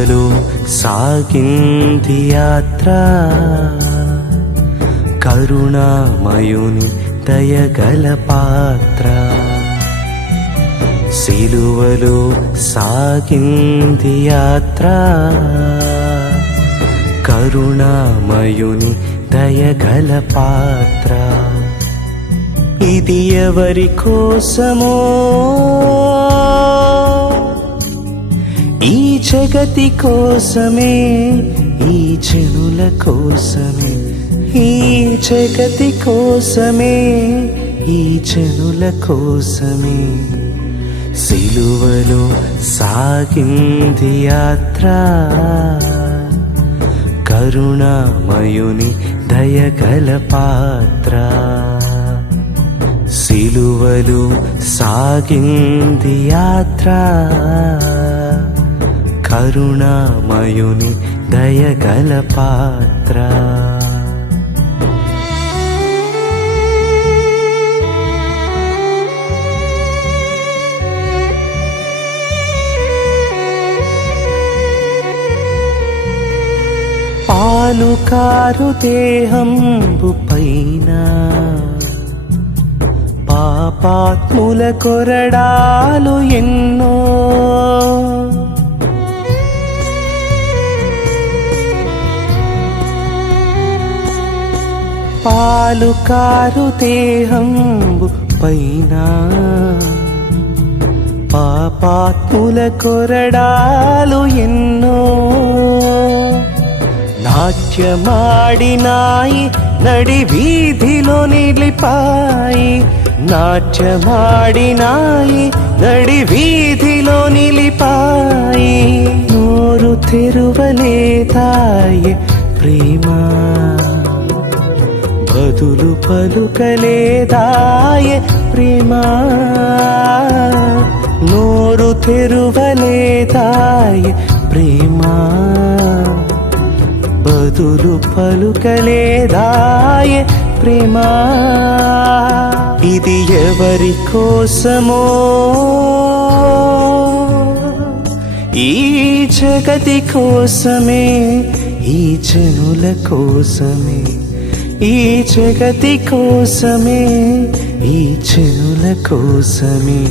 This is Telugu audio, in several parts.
సిలువలో సాగింది యాత్ర, కరుణామయుని దయగల పాత్ర. సిలువలో సాగింది యాత్ర, కరుణామయుని దయగల పాత్ర. ఇది ఎవరి కోసమో, ఈ జగతి కోసమే, ఈ జనుల కోసమే, ఈ జగతి కోసమే, ఈ జనుల కోసమే. సిలువలో సాగింది యాత్ర, కరుణామయుని దయగల పాత్ర. సిలువలో సాగింది యాత్ర, కరుణామయుని దయగల పాత్ర. పాలుకారు దేహంబు పైన పాపాత్ముల కొరడాలు ఎన్నో, పాలుకారు దేహంబు పైన పాపాత్ముల కొరడాలు ఎన్నో. నాట్యమాడినాయి నడి వీధిలో నిలిపాయి, నాట్యమాడినాయి నడి వీధిలో నిలిపాయి. నోరు తెరువలేదాయే ప్రేమ, బదులు పలుకలేదాయే ప్రేమ. నోరు తెరువలేదాయే ప్రేమ, బదులు పలుకలేదాయే ప్రేమ. ఇది ఎవరి కోసమో, ఈ జగతి కోసమే, ఈ జనుల కోసమే, ఈ జగతి కోసమే, ఈ జనుల కోసమే.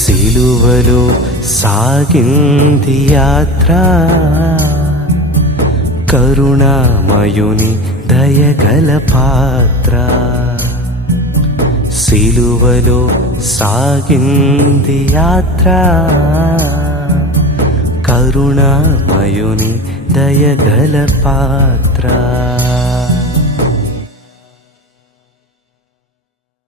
సిలువలో సాగింది యాత్ర, కరుణామయుని దయగల పాత్ర. సిలువలో సాగింది యాత్ర, కరుణామయుని దయగల పాత్ర.